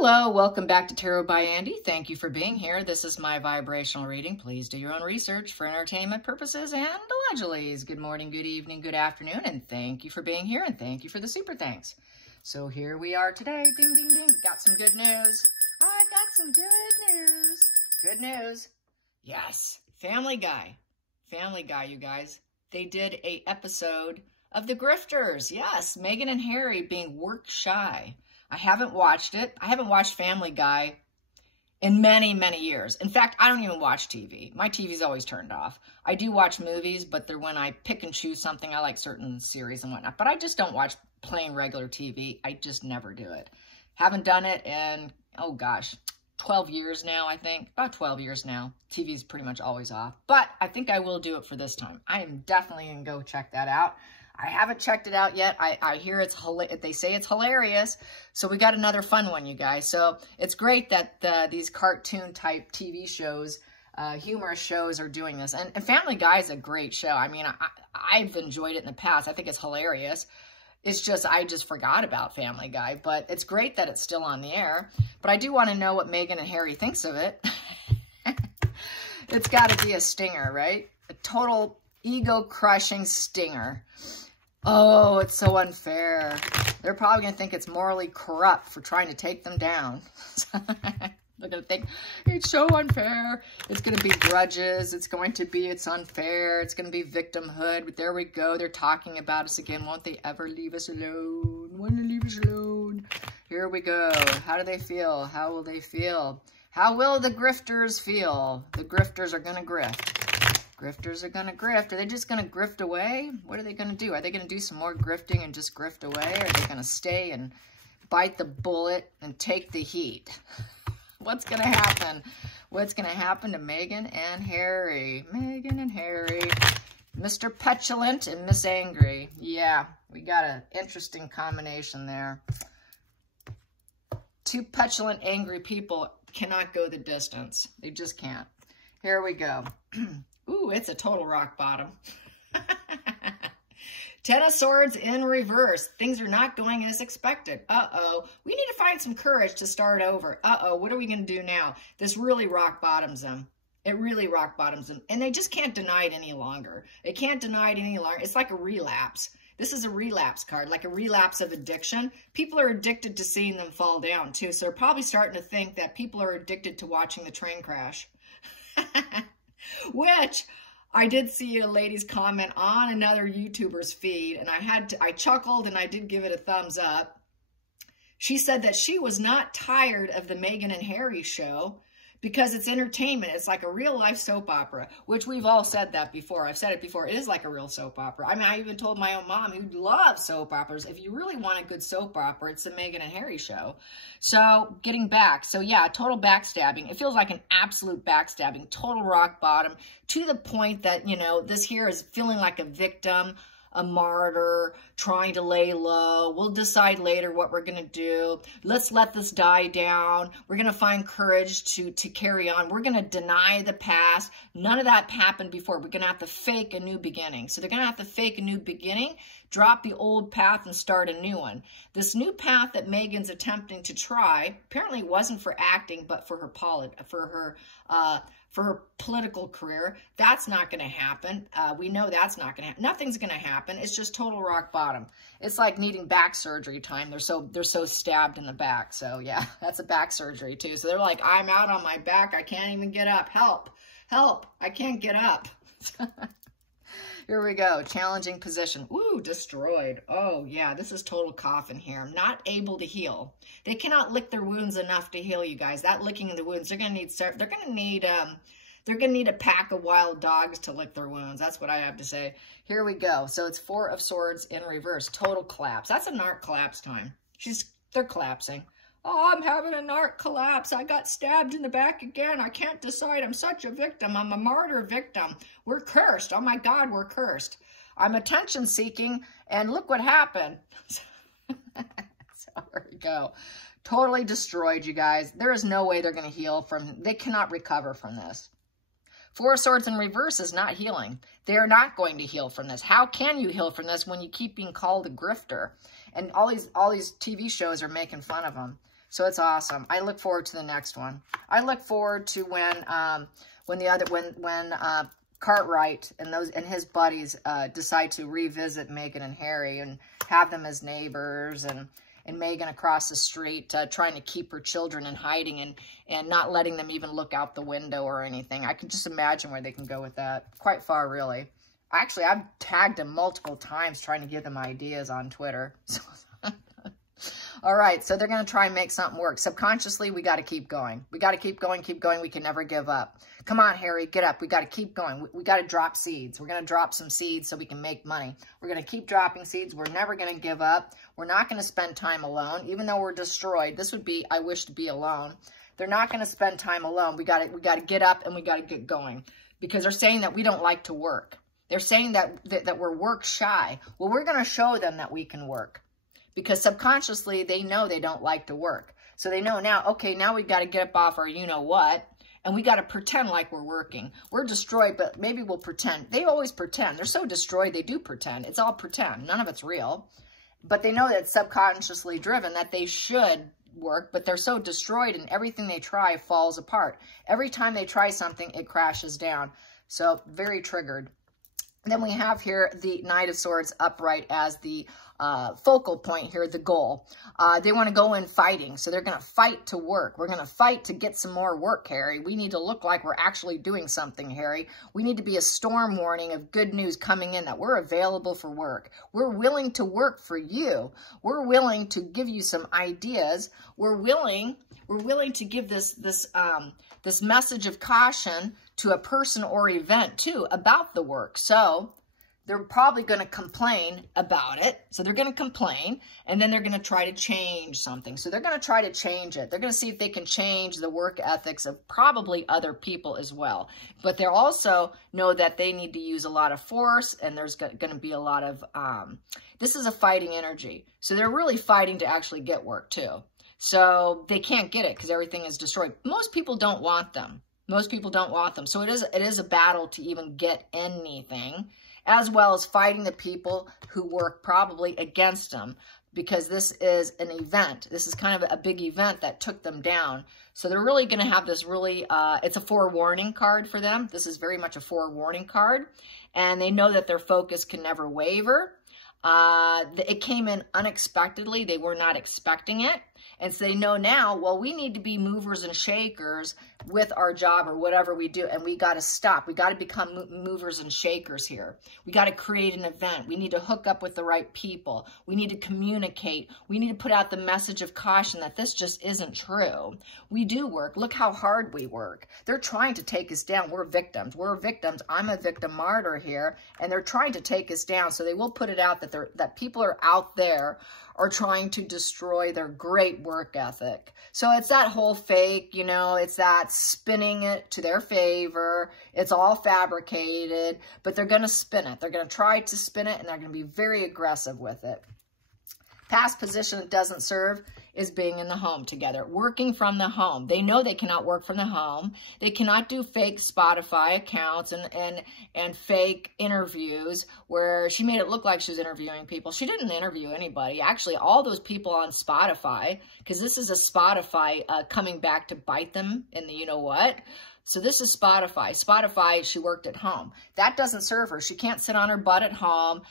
Hello, welcome back to Tarot by Andy. Thank you for being here. This is my vibrational reading. Please do your own research for entertainment purposes and allegedly. Good morning, good evening, good afternoon, and thank you for being here, and thank you for the super thanks. So here we are today. Ding, ding, ding. Got some good news. I got some good news. Good news. Yes, Family Guy. Family Guy, you guys. They did an episode of the grifters. Yes, Meghan and Harry being work shy. I haven't watched it. I haven't watched Family Guy in many, many years. In fact, I don't even watch TV. My TV's always turned off. I do watch movies, but they're when I pick and choose something. I like certain series and whatnot. But I just don't watch plain regular TV. I just never do it. Haven't done it in, oh gosh, 12 years now, I think. About 12 years now. TV's pretty much always off. But I think I will do it for this time. I am definitely going to go check that out. I haven't checked it out yet. I hear they say it's hilarious. So we got another fun one, you guys. So it's great that these cartoon type TV shows, humorous shows are doing this. And Family Guy is a great show. I mean, I've enjoyed it in the past. I think it's hilarious. It's just, I just forgot about Family Guy. But it's great that it's still on the air. But I do want to know what Meghan and Harry thinks of it. It's got to be a stinger, right? A total ego-crushing stinger. Oh, it's so unfair. They're probably going to think it's morally corrupt for trying to take them down. They're going to think, it's so unfair. It's going to be grudges. It's going to be, it's unfair. It's going to be victimhood. But there we go. They're talking about us again. Won't they ever leave us alone? Won't they leave us alone? Here we go. How do they feel? How will they feel? How will the grifters feel? The grifters are going to grift. Grifters are going to grift. Are they just going to grift away? What are they going to do? Are they going to do some more grifting and just grift away? Or are they going to stay and bite the bullet and take the heat? What's going to happen? What's going to happen to Meghan and Harry? Meghan and Harry. Mr. Petulant and Miss Angry. Yeah, we got an interesting combination there. Two petulant, angry people cannot go the distance. They just can't. Here we go. Ooh, it's a total rock bottom. Ten of Swords in reverse. Things are not going as expected. Uh-oh. We need to find some courage to start over. Uh-oh, what are we going to do now? This really rock bottoms them. It really rock bottoms them. And they just can't deny it any longer. They can't deny it any longer. It's like a relapse. This is a relapse card, like a relapse of addiction. People are addicted to seeing them fall down, too. So they're probably starting to think that people are addicted to watching the train crash. Which I did see a lady's comment on another YouTuber's feed, and I chuckled and I did give it a thumbs up. She said that she was not tired of the Meghan and Harry show because it's entertainment. It's like a real life soap opera, which we've all said that before. I've said it before. It is like a real soap opera. I mean, I even told my own mom who loves soap operas, if you really want a good soap opera, it's the Meghan and Harry show. So getting back. So yeah, total backstabbing. It feels like an absolute backstabbing, total rock bottom, to the point that, you know, this here is feeling like a victim, a martyr, trying to lay low. We'll decide later what we're going to do. Let's let this die down. We're going to find courage to carry on. We're going to deny the past. None of that happened before. We're going to have to fake a new beginning. So they're going to have to fake a new beginning, drop the old path and start a new one. This new path that Meghan's attempting to try apparently wasn't for acting, but for her political career. That's not going to happen. We know that's not going to happen. Nothing's going to happen. It's just total rock bottom. It's like needing back surgery time. They're so stabbed in the back. So yeah, that's a back surgery too. So they're like, I'm out on my back. I can't even get up. Help, help. I can't get up. Here we go. Challenging position. Ooh, destroyed. Oh, yeah. This is total coffin here. Not able to heal. They cannot lick their wounds enough to heal, you guys. That licking of the wounds, they're going to need a pack of wild dogs to lick their wounds. That's what I have to say. Here we go. So it's Four of Swords in reverse. Total collapse. That's a narc collapse time. They're collapsing. Oh, I'm having a narc collapse. I got stabbed in the back again. I can't decide. I'm such a victim. I'm a martyr victim. We're cursed. Oh, my God, we're cursed. I'm attention seeking, and look what happened. So there we go. Totally destroyed, you guys. There is no way they're going to heal from. They cannot recover from this. Four of Swords in reverse is not healing. They are not going to heal from this. How can you heal from this when you keep being called a grifter? And all these TV shows are making fun of them. So it's awesome. I look forward to the next one. I look forward to when Cartwright and his buddies decide to revisit Meghan and Harry and have them as neighbors, and Meghan across the street trying to keep her children in hiding and not letting them even look out the window or anything. I can just imagine where they can go with that. Quite far, really. Actually, I've tagged them multiple times trying to give them ideas on Twitter. All right, so they're going to try and make something work. Subconsciously, we got to keep going. We got to keep going, keep going. We can never give up. Come on, Harry, get up. We got to keep going. We got to drop seeds. We're going to drop some seeds so we can make money. We're going to keep dropping seeds. We're never going to give up. We're not going to spend time alone, even though we're destroyed. This would be, I wish to be alone. They're not going to spend time alone. We got to get up and we got to get going, because they're saying that we don't like to work. They're saying that we're work shy. Well, we're going to show them that we can work. Because subconsciously, they know they don't like to work. So they know now, okay, now we've got to get up off our you-know-what, and we got to pretend like we're working. We're destroyed, but maybe we'll pretend. They always pretend. They're so destroyed, they do pretend. It's all pretend. None of it's real. But they know that it's subconsciously driven, that they should work, but they're so destroyed, and everything they try falls apart. Every time they try something, it crashes down. So very triggered. Then we have here the Knight of Swords upright as the focal point here, the goal. They want to go in fighting, so they're going to fight to work. We're going to fight to get some more work, Harry. We need to look like we're actually doing something, Harry. We need to be a storm warning of good news coming in, that we're available for work. We're willing to work for you. We're willing to give you some ideas. We're willing to give this message of caution to a person or event too about the work. So they're probably going to complain about it. So they're going to complain, and then they're going to try to change something. So they're going to try to change it. They're going to see if they can change the work ethics of probably other people as well. But they also know that they need to use a lot of force, and there's going to be a lot of, this is a fighting energy. So they're really fighting to actually get work too. So they can't get it because everything is destroyed. Most people don't want them. Most people don't want them. So it is a battle to even get anything, as well as fighting the people who work probably against them, because this is an event. This is kind of a big event that took them down. So they're really going to have this really, it's a forewarning card for them. This is very much a forewarning card. And they know that their focus can never waver. It came in unexpectedly. They were not expecting it. And so they know now, well, we need to be movers and shakers with our job or whatever we do. And we got to stop. We got to become movers and shakers here. We got to create an event. We need to hook up with the right people. We need to communicate. We need to put out the message of caution that this just isn't true. We do work. Look how hard we work. They're trying to take us down. We're victims. We're victims. I'm a victim martyr here. And they're trying to take us down. So they will put it out that people are out there are trying to destroy their great work ethic. So it's that whole fake, you know, it's that spinning it to their favor. It's all fabricated, but they're going to spin it. They're going to try to spin it, and they're going to be very aggressive with it. Past position that doesn't serve is being in the home together, working from the home. They know they cannot work from the home. They cannot do fake Spotify accounts and fake interviews where she made it look like she was interviewing people. She didn't interview anybody. Actually, all those people on Spotify, because this is a Spotify coming back to bite them in the you-know-what. So this is Spotify. Spotify, she worked at home. That doesn't serve her. She can't sit on her butt at home,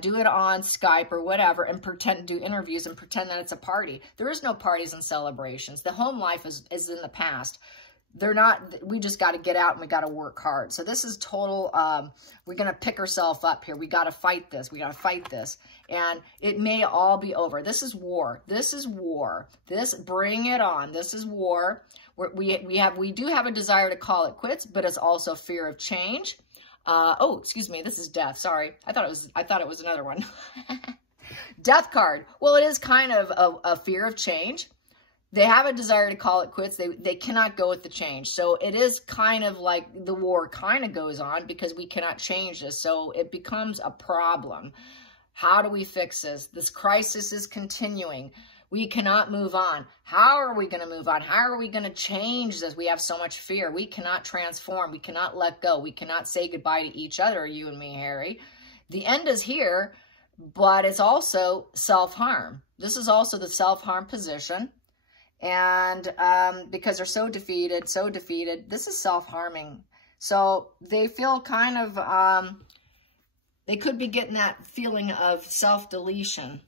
do it on Skype or whatever, and pretend to do interviews and pretend that it's a party. There is no parties and celebrations. The home life is in the past. They're not, we just got to get out and we got to work hard. So this is total, we're going to pick ourselves up here. We got to fight this. We got to fight this. And it may all be over. This is war. This is war. Bring it on. This is war. We do have a desire to call it quits, but it's also fear of change. Oh, excuse me. This is death. Sorry. I thought it was another one. Death card. Well, it is kind of a fear of change. They have a desire to call it quits. They cannot go with the change. So it is kind of like the war kind of goes on because we cannot change this. So it becomes a problem. How do we fix this? This crisis is continuing. We cannot move on. How are we going to move on? How are we going to change this? We have so much fear. We cannot transform. We cannot let go. We cannot say goodbye to each other, you and me, Harry. The end is here, but it's also self-harm. This is also the self-harm position. And because they're so defeated, this is self-harming. So they feel kind of, they could be getting that feeling of self-deletion,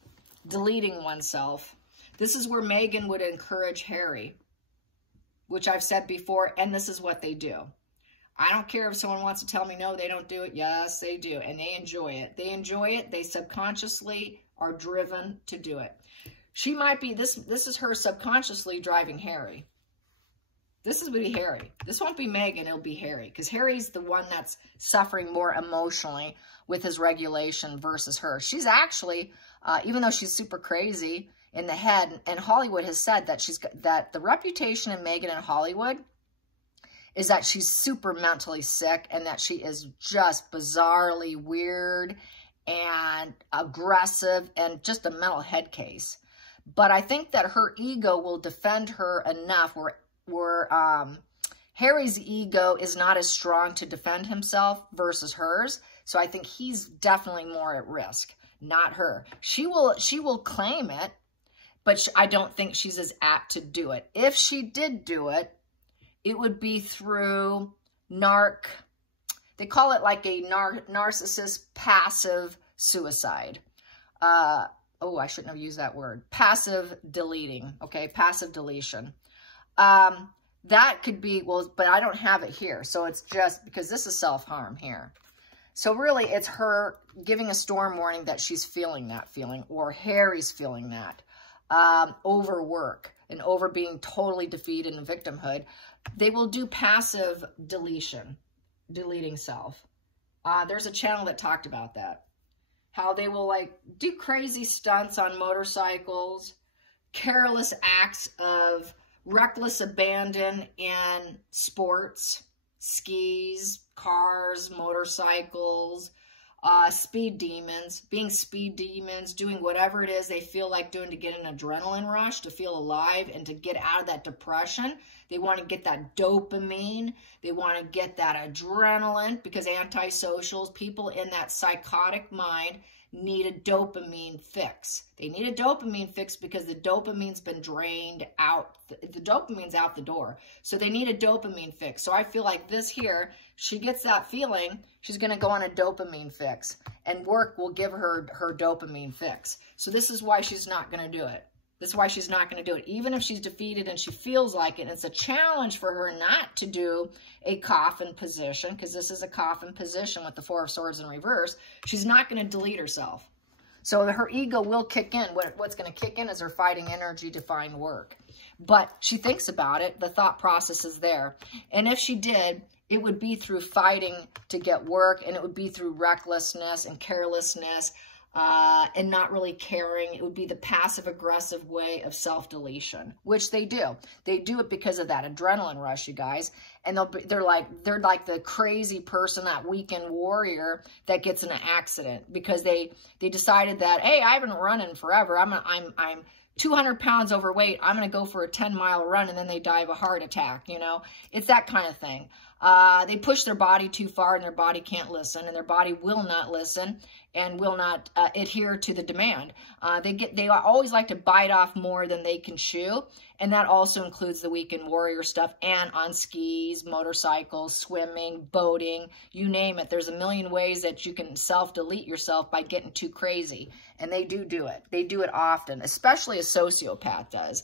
deleting oneself. This is where Megan would encourage Harry, which I've said before, and this is what they do. I don't care if someone wants to tell me, no, they don't do it. Yes, they do, and they enjoy it. They enjoy it. They subconsciously are driven to do it. She might be, this is her subconsciously driving Harry. This would be Harry. This won't be Megan, it'll be Harry. Because Harry's the one that's suffering more emotionally with his regulation versus her. She's actually, even though she's super crazy in the head, and Hollywood has said that that the reputation of Megan in Hollywood is that she's super mentally sick and that she is just bizarrely weird and aggressive and just a mental head case. But I think that her ego will defend her enough where Harry's ego is not as strong to defend himself versus hers. So I think he's definitely more at risk, not her. She will claim it, but I don't think she's as apt to do it. If she did do it, it would be through they call it like a narcissist passive suicide. Oh, I shouldn't have used that word. Passive deleting, okay? Passive deletion. That could be, well, but I don't have it here. So it's just because this is self-harm here. So really, it's her giving a storm warning that she's feeling that feeling, or Harry's feeling that. Overwork and over being totally defeated in victimhood. They will do passive deletion, deleting self. There's a channel that talked about that. How they will like do crazy stunts on motorcycles, careless acts of reckless abandon in sports, skis, cars, motorcycles, speed demons, doing whatever it is they feel like doing to get an adrenaline rush, to feel alive and to get out of that depression. They want to get that dopamine. They want to get that adrenaline, because antisocials, people in that psychotic mind, need a dopamine fix. They need a dopamine fix because the dopamine's been drained out. The dopamine's out the door. So they need a dopamine fix. So I feel like this here, she gets that feeling, she's going to go on a dopamine fix. And work will give her her dopamine fix. So this is why she's not going to do it. This is why she's not going to do it. Even if she's defeated and she feels like it, it's a challenge for her not to do a coffin position, because this is a coffin position with the Four of Swords in reverse. She's not going to delete herself. So her ego will kick in. What's going to kick in is her fighting energy to find work. But she thinks about it. The thought process is there. And if she did, it would be through fighting to get work, and it would be through recklessness and carelessness, and not really caring. It would be the passive-aggressive way of self-deletion, which they do. They do it because of that adrenaline rush, you guys. And they're like the crazy person, that weekend warrior that gets in an accident because they decided that, hey, I've been running forever. I'm 200 pounds overweight. I'm going to go for a 10-mile run, and then they die of a heart attack. You know, it's that kind of thing. They push their body too far, and their body can't listen, and their body will not listen and will not adhere to the demand. They always like to bite off more than they can chew, and that also includes the weekend warrior stuff, and on skis, motorcycles, swimming, boating, you name it. There's a million ways that you can self-delete yourself by getting too crazy, and they do it. They do it often, especially a sociopath does.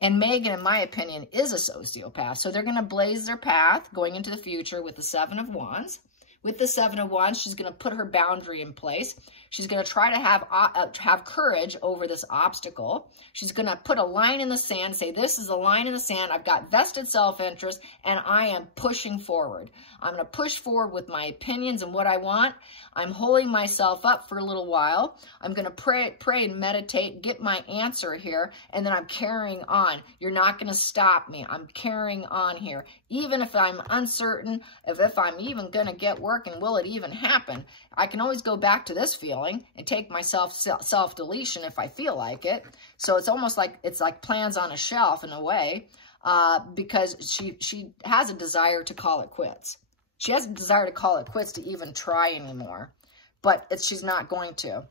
And Megan, in my opinion, is a sociopath. So they're going to blaze their path going into the future with the Seven of Wands. With the Seven of Wands, she's going to put her boundary in place. She's going to try to have courage over this obstacle. She's going to put a line in the sand, say, this is a line in the sand. I've got vested self-interest, and I am pushing forward. I'm going to push forward with my opinions and what I want. I'm holding myself up for a little while. I'm going to pray and meditate, get my answer here, and then I'm carrying on. You're not going to stop me. I'm carrying on here. Even if I'm uncertain of if I'm even going to get work and will it even happen, I can always go back to this feeling and take myself self-deletion if I feel like it. So it's almost like, it's like plans on a shelf in a way, because she has a desire to call it quits. She has a desire to call it quits, to even try anymore, but she's not going to.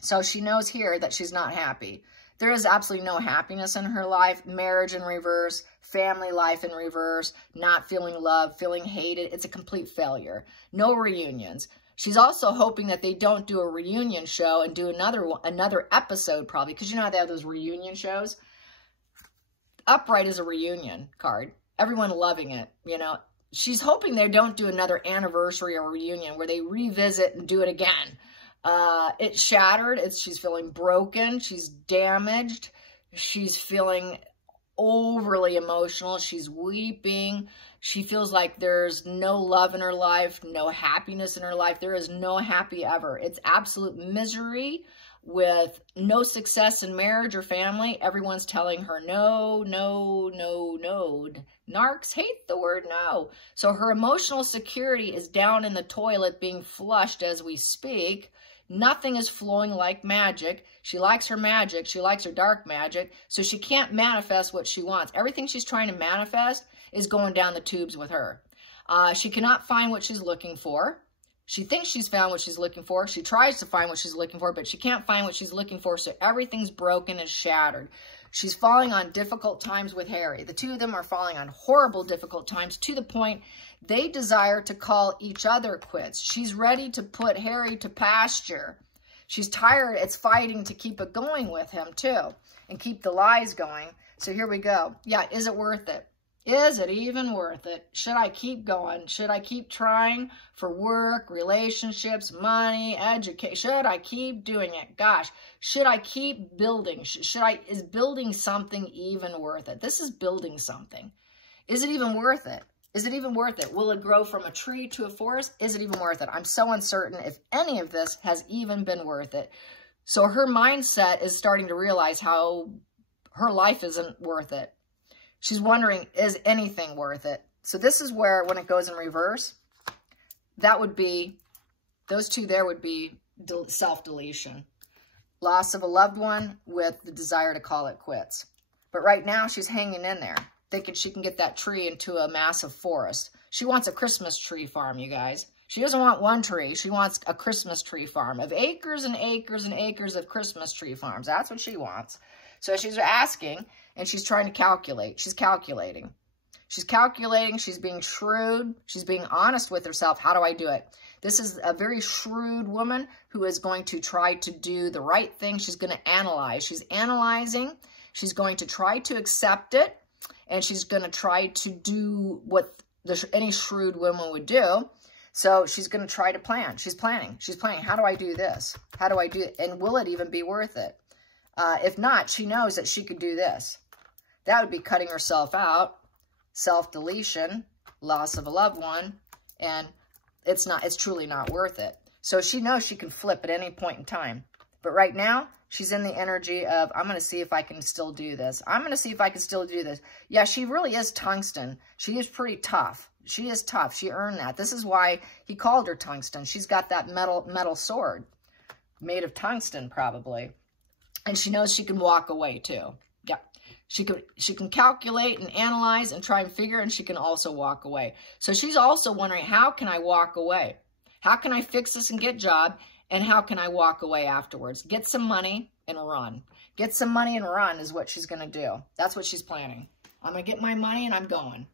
So she knows here that she's not happy. There is absolutely no happiness in her life. Marriage in reverse, family life in reverse, not feeling loved, feeling hated. It's a complete failure. No reunions. She's also hoping that they don't do a reunion show and do another episode probably, because you know how they have those reunion shows? Upright is a reunion card. Everyone loving it, you know. She's hoping they don't do another anniversary or reunion where they revisit and do it again. It's shattered. She's feeling broken. She's damaged. She's feeling overly emotional. She's weeping. She feels like there's no love in her life, no happiness in her life. There is no happy ever. It's absolute misery with no success in marriage or family. Everyone's telling her no, no, no, no. Narcs hate the word no. So her emotional security is down in the toilet being flushed as we speak. Nothing is flowing like magic. She likes her magic. She likes her dark magic. So she can't manifest what she wants. Everything she's trying to manifest is going down the tubes with her. She cannot find what she's looking for. She thinks she's found what she's looking for. She tries to find what she's looking for, but she can't find what she's looking for. So everything's broken and shattered. She's falling on difficult times with Harry. The two of them are falling on horrible, difficult times to the point they desire to call each other quits. She's ready to put Harry to pasture. She's tired. It's fighting to keep it going with him too and keep the lies going. So here we go. Yeah, is it worth it? Is it even worth it? Should I keep going? Should I keep trying for work, relationships, money, education? Should I keep doing it? Gosh, should I keep building? Is building something even worth it? This is building something. Is it even worth it? Is it even worth it? Will it grow from a tree to a forest? Is it even worth it? I'm so uncertain if any of this has even been worth it. So her mindset is starting to realize how her life isn't worth it. She's wondering, is anything worth it? So this is where, when it goes in reverse, that would be, those two there would be self-deletion. Loss of a loved one with the desire to call it quits. But right now, she's hanging in there, thinking she can get that tree into a massive forest. She wants a Christmas tree farm, you guys. She doesn't want one tree. She wants a Christmas tree farm of acres and acres and acres of Christmas tree farms. That's what she wants. So she's asking, and she's trying to calculate. She's calculating. She's calculating. She's being shrewd. She's being honest with herself. How do I do it? This is a very shrewd woman who is going to try to do the right thing. She's going to analyze. She's analyzing. She's going to try to accept it, and she's going to try to do what any shrewd woman would do. So she's going to try to plan. She's planning. She's planning. How do I do this? How do I do it? And will it even be worth it? If not, she knows that she could do this. That would be cutting herself out, self-deletion, loss of a loved one, and it's truly not worth it. So she knows she can flip at any point in time. But right now, she's in the energy of, I'm going to see if I can still do this. I'm going to see if I can still do this. Yeah, she really is tungsten. She is pretty tough. She is tough. She earned that. This is why he called her tungsten. She's got that metal sword made of tungsten, probably. And she knows she can walk away too. Yeah, she can calculate and analyze and try and figure, and she can also walk away. So she's also wondering, how can I walk away? How can I fix this and get a job? And how can I walk away afterwards? Get some money and run. Get some money and run is what she's going to do. That's what she's planning. I'm going to get my money and I'm going.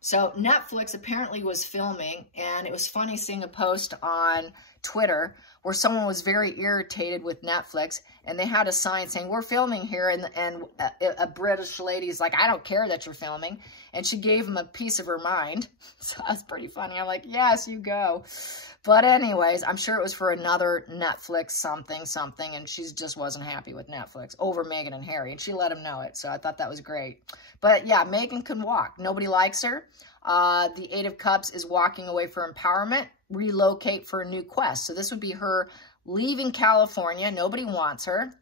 So Netflix apparently was filming, and it was funny seeing a post on Twitter where someone was very irritated with Netflix, and they had a sign saying, we're filming here, and a British lady's like, I don't care that you're filming, and she gave him a piece of her mind. So that's pretty funny. I'm like, yes, you go. But anyways, I'm sure it was for another Netflix something, and she just wasn't happy with Netflix over Meghan and Harry, and she let him know it, so I thought that was great. But yeah, Meghan can walk. Nobody likes her. The Eight of Cups is walking away for empowerment, relocate for a new quest. So this would be her leaving California. Nobody wants her.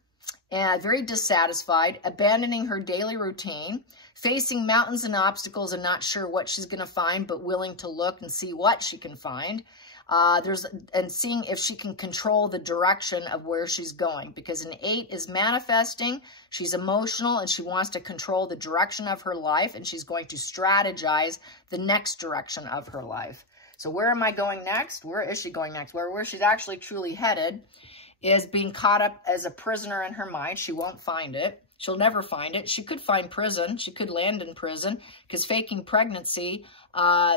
And very dissatisfied, abandoning her daily routine, facing mountains and obstacles and not sure what she's going to find, but willing to look and see what she can find. And seeing if she can control the direction of where she's going, because an 8 is manifesting. She's emotional and she wants to control the direction of her life, and she's going to strategize the next direction of her life. So where am I going next? Where is she going next? Where she's actually truly headed is being caught up as a prisoner in her mind. She won't find it. She'll never find it. She could find prison. She could land in prison because faking pregnancy,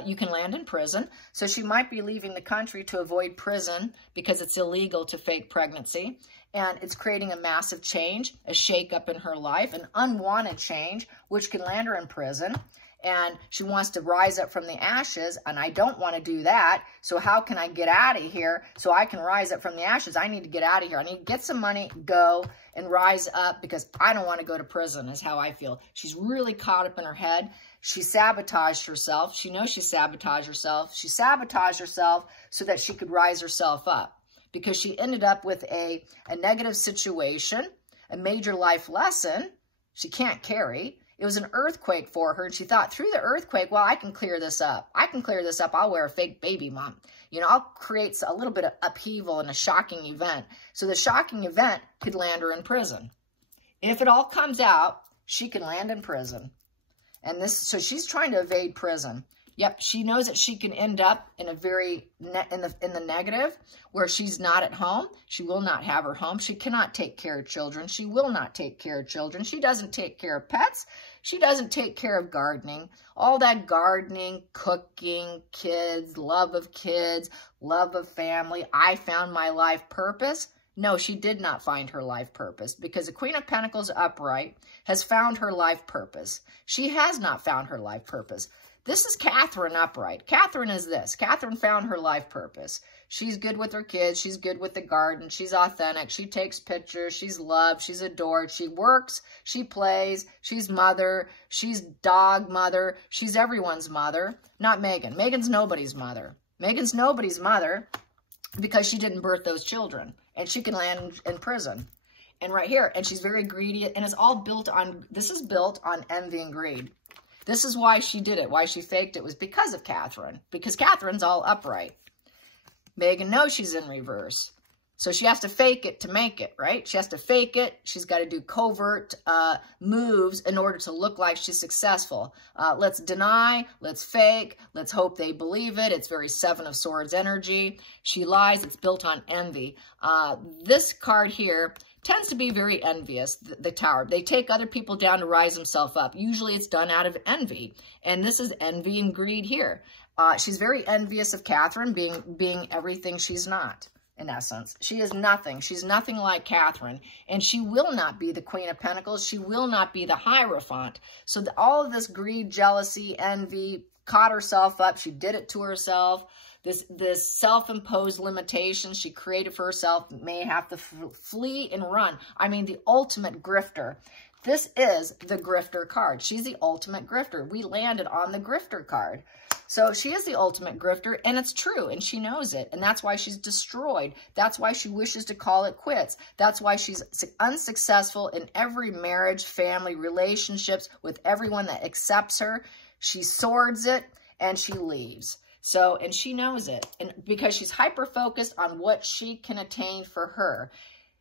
you can land in prison. So she might be leaving the country to avoid prison because it's illegal to fake pregnancy. And it's creating a massive change, a shakeup in her life, an unwanted change, which can land her in prison. And she wants to rise up from the ashes, and I don't want to do that. So how can I get out of here so I can rise up from the ashes? I need to get out of here. I need to get some money, go, and rise up because I don't want to go to prison is how I feel. She's really caught up in her head. She sabotaged herself. She knows she sabotaged herself. She sabotaged herself so that she could rise herself up because she ended up with a negative situation, a major life lesson she can't carry. It was an earthquake for her, and she thought through the earthquake, well, I can clear this up. I can clear this up. I'll wear a fake baby mom. You know, I'll create a little bit of upheaval and a shocking event. So the shocking event could land her in prison. If it all comes out, she can land in prison. And so she's trying to evade prison. Yep, she knows that she can end up in a very in the negative where she's not at home. She will not have her home. She cannot take care of children. She will not take care of children. She doesn't take care of pets. She doesn't take care of gardening. All that gardening, cooking, kids, love of family. I found my life purpose. No, she did not find her life purpose because the Queen of Pentacles upright has found her life purpose. She has not found her life purpose. This is Catherine upright. Catherine is this. Catherine found her life purpose. She's good with her kids. She's good with the garden. She's authentic. She takes pictures. She's loved. She's adored. She works. She plays. She's mother. She's dog mother. She's everyone's mother. Not Megan. Megan's nobody's mother. Megan's nobody's mother because she didn't birth those children. And she can land in prison. And right here. And she's very greedy. And it's all built on, this is built on envy and greed. This is why she did it, why she faked it, was because of Catherine. Because Catherine's all upright. Megan knows she's in reverse. So she has to fake it to make it, right? She has to fake it. She's got to do covert moves in order to look like she's successful. Let's deny, let's fake, let's hope they believe it. It's very Seven of Swords energy. She lies. It's built on envy. This card here tends to be very envious, the Tower. They take other people down to rise themselves up. Usually it's done out of envy. And this is envy and greed here. She's very envious of Catherine being everything she's not, in essence. She is nothing. She's nothing like Catherine. And she will not be the Queen of Pentacles. She will not be the Hierophant. So all of this greed, jealousy, envy, caught herself up. She did it to herself. This self-imposed limitation she created for herself may have to flee and run. I mean, the ultimate grifter. This is the grifter card. She's the ultimate grifter. We landed on the grifter card. So she is the ultimate grifter, and it's true, and she knows it. And that's why she's destroyed. That's why she wishes to call it quits. That's why she's unsuccessful in every marriage, family, relationships with everyone that accepts her. She swords it, and she leaves. So, and she knows it. And because she's hyper-focused on what she can attain for her.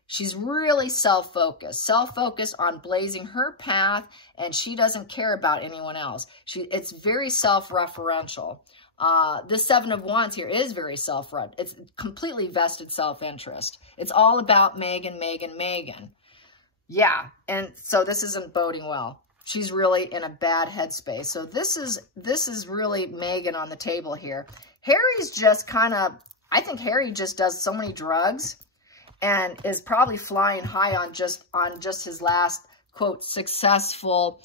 She's really self-focused on blazing her path, and she doesn't care about anyone else. It's very self-referential. This Seven of Wands here is very self-referential. It's completely vested self-interest. It's all about Megan, Megan, Megan. Yeah, and so this isn't boding well. She's really in a bad headspace. So this is really Megan on the table here. Harry's just kind of, I think Harry just does so many drugs and is probably flying high on just his last, quote, successful,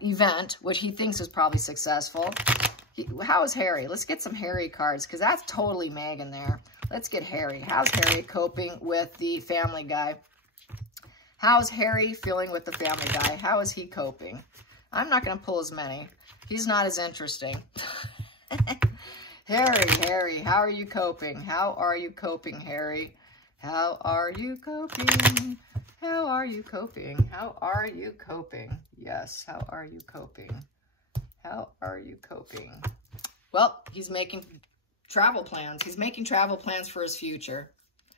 event, which he thinks is probably successful. How is Harry? Let's get some Harry cards because that's totally Megan there. Let's get Harry. How's Harry coping with the family guy? How's Harry feeling with the family guy? How is he coping? I'm not going to pull as many. He's not as interesting. Harry, how are you coping? How are you coping, Harry? How are you coping? How are you coping? How are you coping? Yes, how are you coping? How are you coping? Well, he's making travel plans. He's making travel plans for his future.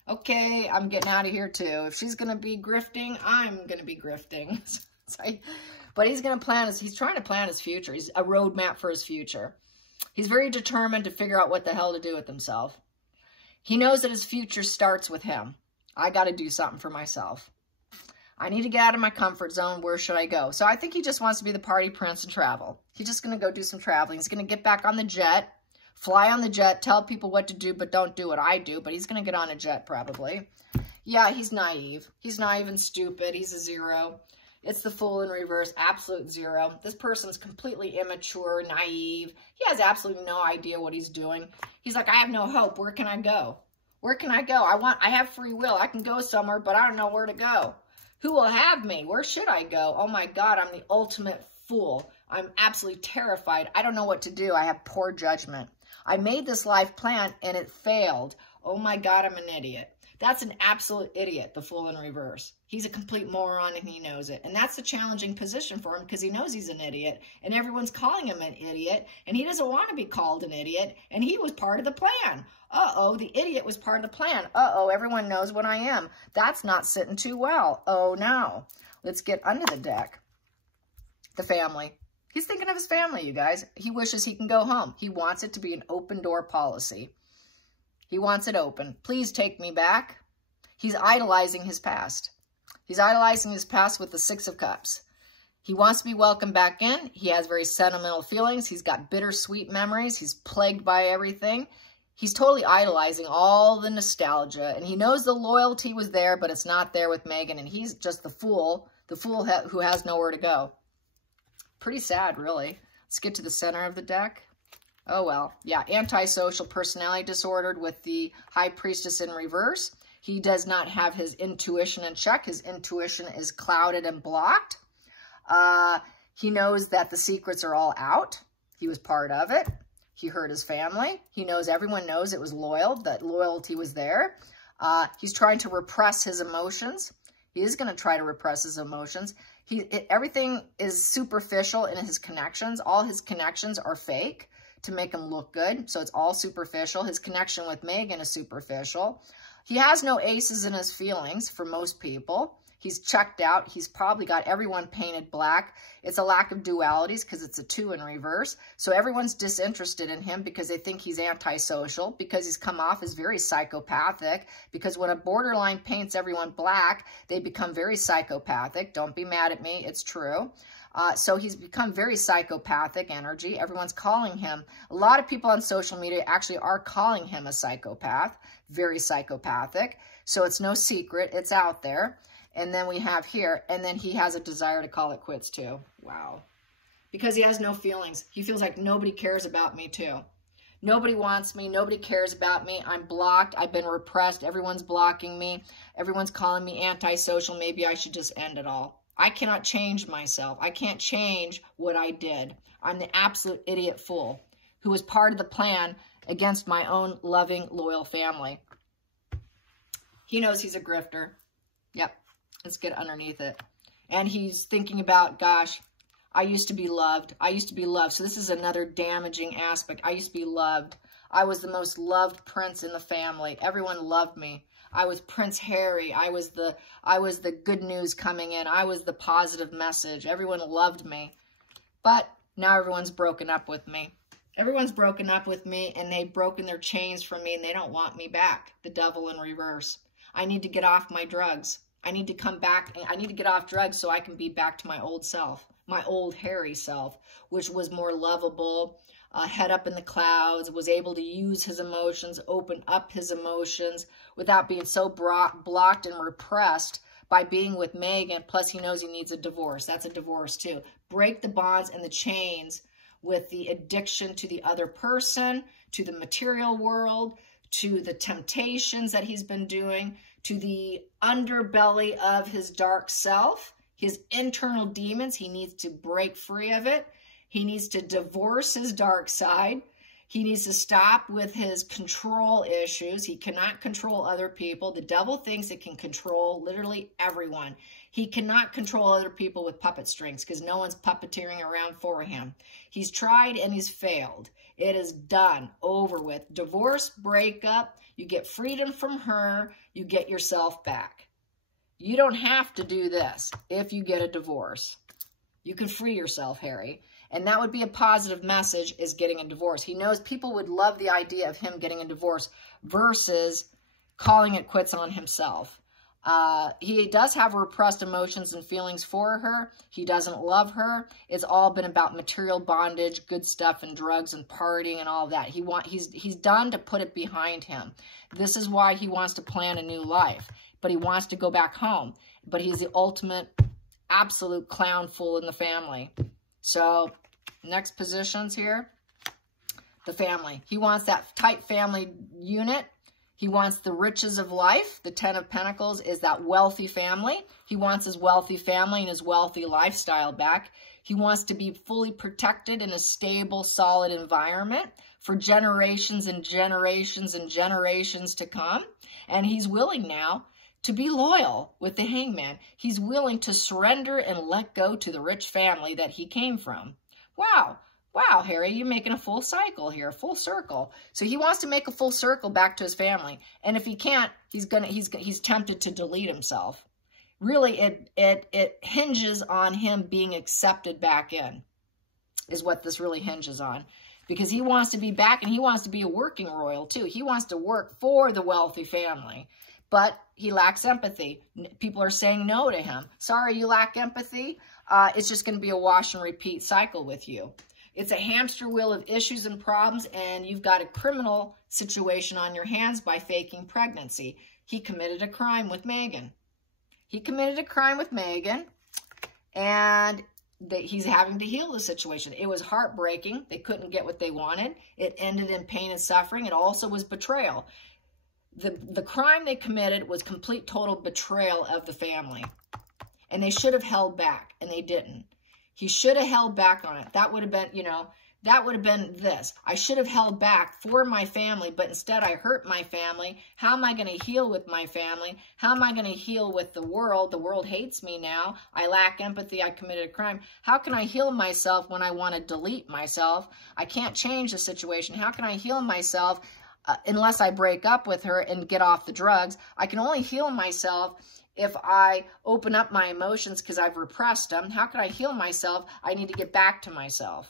Okay, I'm getting out of here too. If she's going to be grifting, I'm going to be grifting. But he's going to plan he's trying to plan his future. He's a roadmap for his future. He's very determined to figure out what the hell to do with himself. He knows that his future starts with him. I got to do something for myself. I need to get out of my comfort zone. Where should I go? So I think he just wants to be the party prince and travel. He's just going to go do some traveling. He's going to get back on the jet, fly on the jet, tell people what to do, but don't do what I do. But he's going to get on a jet probably. Yeah, he's naive. He's naive and stupid. He's a 0. It's the Fool in reverse, absolute 0. This person's completely immature, naive. He has absolutely no idea what he's doing. He's like, I have no hope. Where can I go? Where can I go? I have free will. I can go somewhere, but I don't know where to go. Who will have me? Where should I go? Oh my God, I'm the ultimate fool. I'm absolutely terrified. I don't know what to do. I have poor judgment. I made this life plan and it failed. Oh my God, I'm an idiot. That's an absolute idiot, the Fool in reverse. He's a complete moron and he knows it. And that's a challenging position for him because he knows he's an idiot and everyone's calling him an idiot and he doesn't want to be called an idiot and he was part of the plan. Uh-oh, the idiot was part of the plan. Uh-oh, everyone knows what I am. That's not sitting too well. Oh no. Let's get under the deck. The family. He's thinking of his family, you guys. He wishes he can go home. He wants it to be an open door policy. He wants it open. Please take me back. He's idolizing his past. He's idolizing his past with the 6 of Cups. He wants to be welcomed back in. He has very sentimental feelings. He's got bittersweet memories. He's plagued by everything. He's totally idolizing all the nostalgia. And he knows the loyalty was there, but it's not there with Megan. And he's just the fool who has nowhere to go. Pretty sad, really. Let's get to the center of the deck. Oh, well, yeah, antisocial personality disordered with the High Priestess in reverse. He does not have his intuition in check. His intuition is clouded and blocked. He knows that the secrets are all out. He was part of it. He hurt his family. He knows everyone knows it was loyal, that loyalty was there. He's trying to repress his emotions. He is going to try to repress his emotions. Everything is superficial in his connections. All his connections are fake to make him look good. So it's all superficial. His connection with Megan is superficial. He has no aces in his feelings for most people. He's checked out. He's probably got everyone painted black. It's a lack of dualities because it's a 2 in reverse. So everyone's disinterested in him because they think he's antisocial, because he's come off as very psychopathic, because when a borderline paints everyone black, they become very psychopathic. Don't be mad at me. It's true. So he's become very psychopathic energy. Everyone's calling him. A lot of people on social media actually are calling him a psychopath, very psychopathic. So it's no secret. It's out there. And then we have here, and then he has a desire to call it quits too. Wow. Because he has no feelings. He feels like nobody cares about me too. Nobody wants me. Nobody cares about me. I'm blocked. I've been repressed. Everyone's blocking me. Everyone's calling me antisocial. Maybe I should just end it all. I cannot change myself. I can't change what I did. I'm the absolute idiot fool who was part of the plan against my own loving, loyal family. He knows he's a grifter. Yep. Let's get underneath it. And he's thinking about, gosh, I used to be loved. I used to be loved. So this is another damaging aspect. I used to be loved. I was the most loved prince in the family. Everyone loved me. I was Prince Harry. I was the good news coming in. I was the positive message. Everyone loved me. But now everyone's broken up with me. Everyone's broken up with me, and they've broken their chains from me, and they don't want me back. The devil in reverse. I need to get off my drugs. I need to come back. I need to get off drugs so I can be back to my old self, my old Harry self, which was more lovable, head up in the clouds, was able to use his emotions, open up his emotions without being so blocked and repressed by being with Megan. Plus, he knows he needs a divorce. That's a divorce, too. Break the bonds and the chains with the addiction to the other person, to the material world, to the temptations that he's been doing, to the underbelly of his dark self, his internal demons. He needs to break free of it. He needs to divorce his dark side. He needs to stop with his control issues. He cannot control other people. The devil thinks it can control literally everyone. He cannot control other people with puppet strings because no one's puppeteering around for him. He's tried and he's failed. It is done, over with. Divorce, breakup, you get freedom from her, you get yourself back. You don't have to do this if you get a divorce. You can free yourself, Harry. And that would be a positive message, is getting a divorce. He knows people would love the idea of him getting a divorce, versus calling it quits on himself. He does have repressed emotions and feelings for her. He doesn't love her. It's all been about material bondage, good stuff, and drugs and partying and all that. He's done to put it behind him. This is why he wants to plan a new life, but he wants to go back home. But he's the ultimate, absolute clown fool in the family. So next positions here, the family. He wants that tight family unit. He wants the riches of life. The 10 of Pentacles is that wealthy family. He wants his wealthy family and his wealthy lifestyle back. He wants to be fully protected in a stable, solid environment for generations and generations and generations to come. And he's willing now to be loyal with the Hangman. He's willing to surrender and let go to the rich family that he came from. Wow. Wow, Harry, you're making a full cycle here, full circle. So he wants to make a full circle back to his family. And if he can't, he's tempted to delete himself. Really, it hinges on him being accepted back in, is what this really hinges on. Because he wants to be back, and he wants to be a working royal too. He wants to work for the wealthy family. But he lacks empathy. People are saying no to him. Sorry, you lack empathy. It's just going to be a wash and repeat cycle with you. It's a hamster wheel of issues and problems, and you've got a criminal situation on your hands by faking pregnancy. He committed a crime with Megan. He committed a crime with Megan, and he's having to heal the situation. It was heartbreaking. They couldn't get what they wanted. It ended in pain and suffering. It also was betrayal. The crime they committed was complete, total betrayal of the family, and they should have held back, and they didn't. He should have held back on it. That would have been, that would have been this. I should have held back for my family, but instead I hurt my family. How am I going to heal with my family? How am I going to heal with the world? The world hates me now. I lack empathy. I committed a crime. How can I heal myself when I want to delete myself? I can't change the situation. How can I heal myself unless I break up with her and get off the drugs? I can only heal myself if I open up my emotions because I've repressed them. How can I heal myself? I need to get back to myself.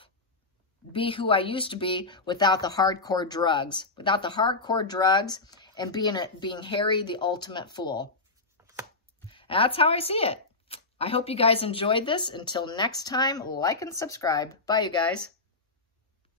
Be who I used to be without the hardcore drugs. Without the hardcore drugs and being Harry, the ultimate fool. And that's how I see it. I hope you guys enjoyed this. Until next time, like and subscribe. Bye, you guys.